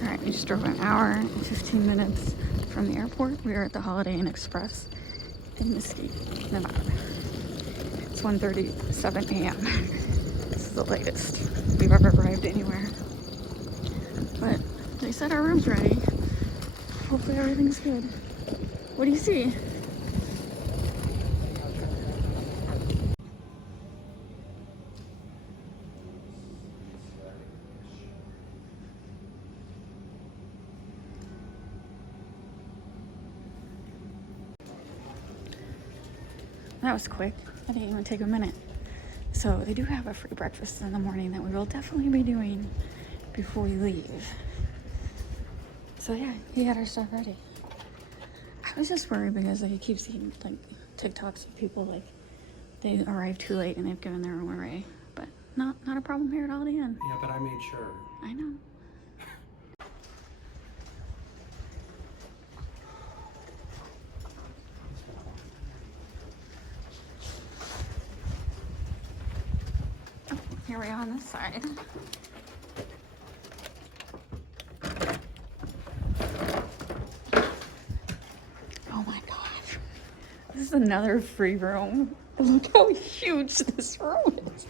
All right, we just drove an hour and 15 minutes from the airport. We are at the Holiday Inn Express in Mesquite, Nevada. It's 1:37 a.m. This is the latest we've ever arrived anywhere. But they said our room's ready. Hopefully everything's good. What do you see? That was quick. That didn't even take a minute. So they do have a free breakfast in the morning that we will definitely be doing before we leave. So yeah, he had our stuff ready. I was just worried because I keep seeing like TikToks of people like they arrived too late and they've given their room away. But not a problem here at Holiday Inn. Yeah, but I made sure. I know. Here we are on this side. Oh my gosh. This is another free room. Look how huge this room is.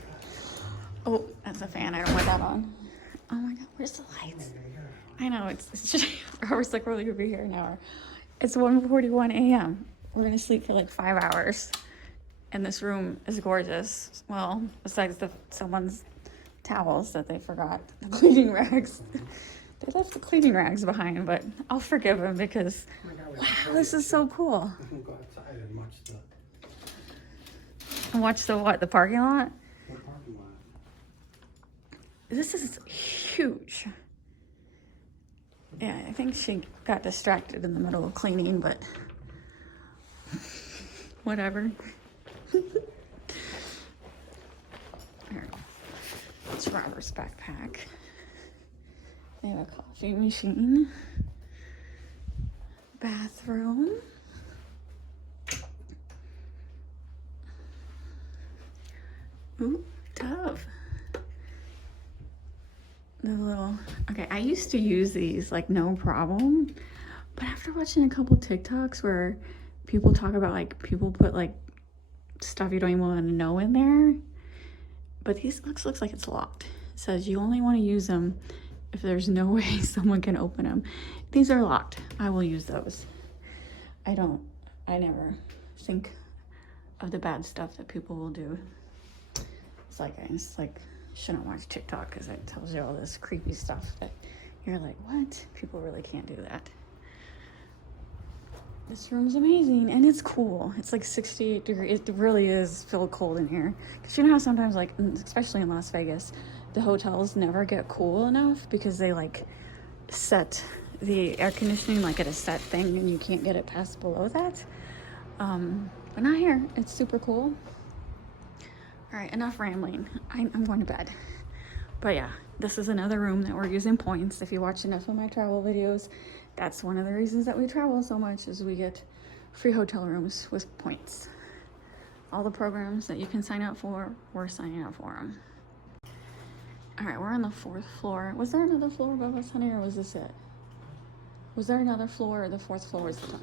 Oh, that's a fan. I don't want that on. Oh my god, where's the lights? I know, it's just, I was like, really gonna be here an hour. It's 1:41 a.m. We're gonna sleep for like 5 hours. And this room is gorgeous. Well, besides someone's towels that they forgot, the cleaning rags. They left the cleaning rags behind, but I'll forgive them because, wow, this is so cool. Go outside and watch the And watch the what? The parking lot? parking lot. This is huge. Yeah, I think she got distracted in the middle of cleaning, but whatever. Here. It's Robert's backpack. They have a coffee machine. Bathroom. Ooh, tub. The little, okay, I used to use these like no problem, but after watching a couple TikToks where people talk about like people put like stuff you don't even want to know in there, but these looks like it's locked. It says you only want to use them if there's no way someone can open them. These are locked. I will use those. I never think of the bad stuff that people will do. It's like shouldn't watch TikTok because it tells you all this creepy stuff that you're like, what? People really can't do that. This room's amazing and it's cool. It's like 68 degrees. It really is feel cold in here. Because you know how sometimes, like, especially in Las Vegas, the hotels never get cool enough because they like set the air conditioning like at a set thing and you can't get it past below that. But not here. It's super cool. All right, enough rambling. I'm going to bed. But yeah, this is another room that we're using points. If you watch enough of my travel videos, that's one of the reasons that we travel so much is we get free hotel rooms with points. All the programs that you can sign up for, we're signing up for them. All right, we're on the 4th floor. Was there another floor above us, honey, or was this it? Was there another floor or the 4th floor was the top?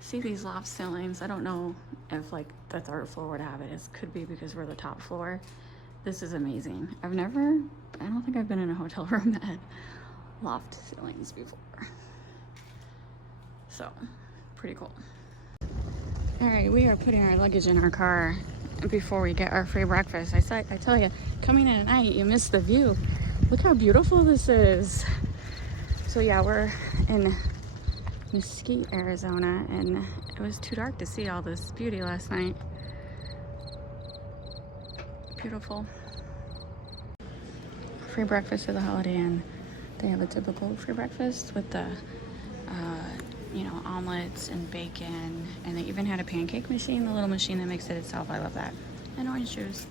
See these loft ceilings? I don't know if like the 3rd floor would have it. It could be because we're the top floor. This is amazing. I don't think I've been in a hotel room that had loft ceilings before. So, pretty cool. All right, we are putting our luggage in our car before we get our free breakfast. I tell you, coming in at night, you miss the view. Look how beautiful this is. So yeah, we're in Mesquite, Arizona, and it was too dark to see all this beauty last night. Beautiful. Free breakfast at the Holiday Inn. They have a typical free breakfast with the, omelets and bacon, and they even had a pancake machine, the little machine that makes it itself. I love that. And orange juice.